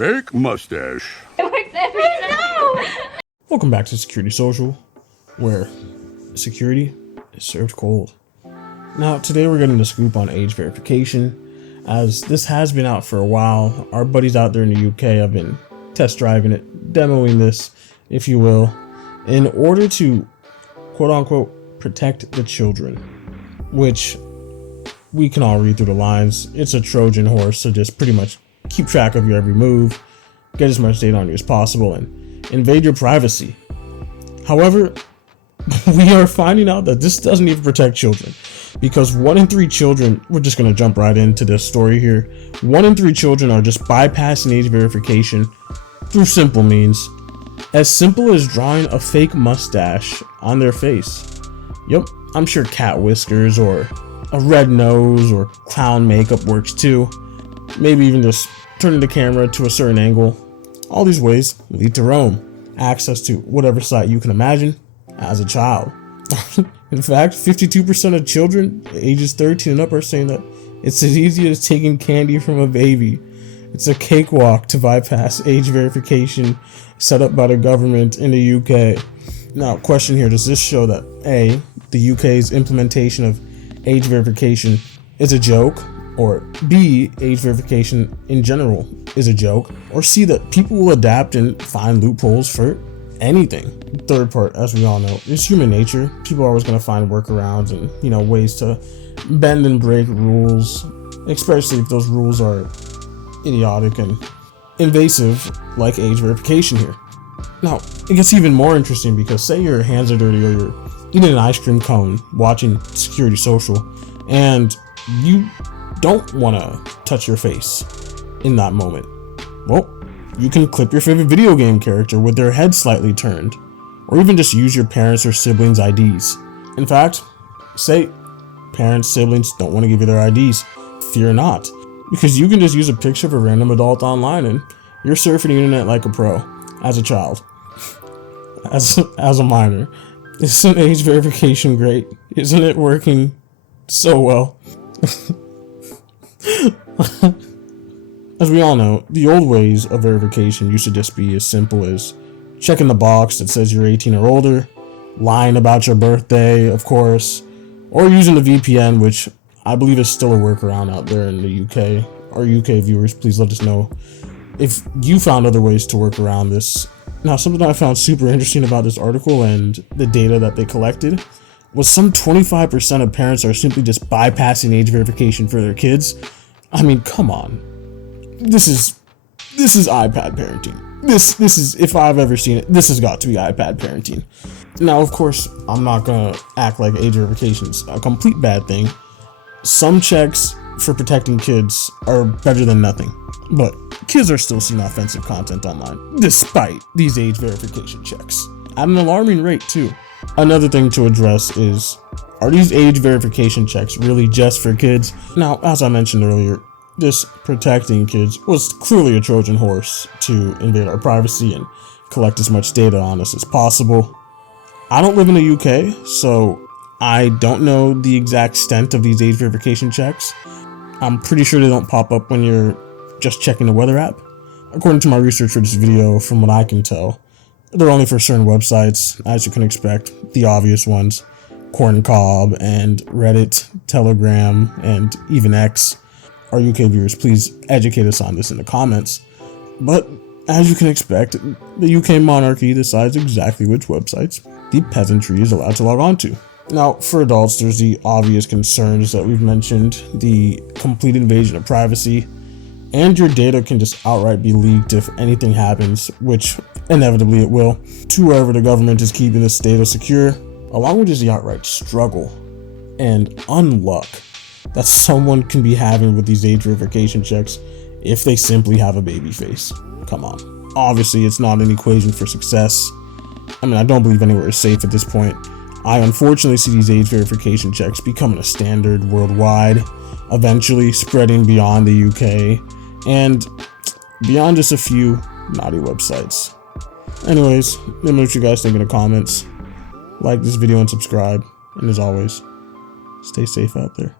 Fake mustache. Welcome back to Security Social, where security is served cold. Now, today we're getting the scoop on age verification, as this has been out for a while. Our buddies out there in the UK have been test driving it, demoing this, if you will, in order to, quote unquote, protect the children, which we can all read through the lines. It's a Trojan horse to just pretty much keep track of your every move, get as much data on you as possible, and invade your privacy. However, we are finding out that this doesn't even protect children, because 1 in 3 children, we're just going to jump right into this story here, 1 in 3 children are just bypassing age verification through simple means, as simple as drawing a fake mustache on their face. Yep, I'm sure cat whiskers or a red nose or clown makeup works too. Maybe even just turning the camera to a certain angle. All these ways lead to Rome, access to whatever site you can imagine as a child. In fact, 52% of children ages 13 and up are saying that it's as easy as taking candy from a baby. It's a cakewalk to bypass age verification set up by the government in the UK. Now, question here, does this show that A, the UK's implementation of age verification is a joke, or B, age verification in general is a joke, or C, that people will adapt and find loopholes for anything? Third part, as we all know, is human nature. People are always going to find workarounds and, ways to bend and break rules, especially if those rules are idiotic and invasive, like age verification here. Now, it gets even more interesting because say your hands are dirty or you're eating an ice cream cone watching Security Social and you don't want to touch your face in that moment. Well, you can clip your favorite video game character with their head slightly turned, or even just use your parents' or siblings' IDs. In fact, say parents, siblings don't want to give you their IDs. Fear not, because you can just use a picture of a random adult online and you're surfing the internet like a pro as a child, as a minor. Isn't age verification great? Isn't it working so well? As we all know, the old ways of verification used to just be as simple as checking the box that says you're 18 or older, lying about your birthday, of course, or using a VPN, which I believe is still a workaround out there in the UK. Our UK viewers, please let us know if you found other ways to work around this. Now, something I found super interesting about this article and the data that they collected was some 25% of parents are simply just bypassing age verification for their kids. I mean, come on. This is iPad parenting. This is, if I've ever seen it, this has got to be iPad parenting. Now, of course, I'm not gonna act like age verification's a complete bad thing. Some checks for protecting kids are better than nothing, but kids are still seeing offensive content online, despite these age verification checks, at an alarming rate too. Another thing to address is, are these age verification checks really just for kids? Now, as I mentioned earlier, this protecting kids was clearly a Trojan horse to invade our privacy and collect as much data on us as possible. I don't live in the UK, so I don't know the exact extent of these age verification checks. I'm pretty sure they don't pop up when you're just checking the weather app. According to my research for this video, from what I can tell, they're only for certain websites, as you can expect, the obvious ones, Corn Cob and Reddit, Telegram, and even X. Our UK viewers, please educate us on this in the comments. But as you can expect, the UK monarchy decides exactly which websites the peasantry is allowed to log on to. Now, for adults, there's the obvious concerns that we've mentioned, the complete invasion of privacy, and your data can just outright be leaked if anything happens, which inevitably it will, to wherever the government is keeping this data secure, along with just the outright struggle and unluck that someone can be having with these age verification checks if they simply have a baby face. Come on. Obviously, it's not an equation for success. I mean, I don't believe anywhere is safe at this point. I unfortunately see these age verification checks becoming a standard worldwide, eventually spreading beyond the UK and beyond just a few naughty websites. Anyways, let me know what you guys think in the comments. Like this video and subscribe. And as always, stay safe out there.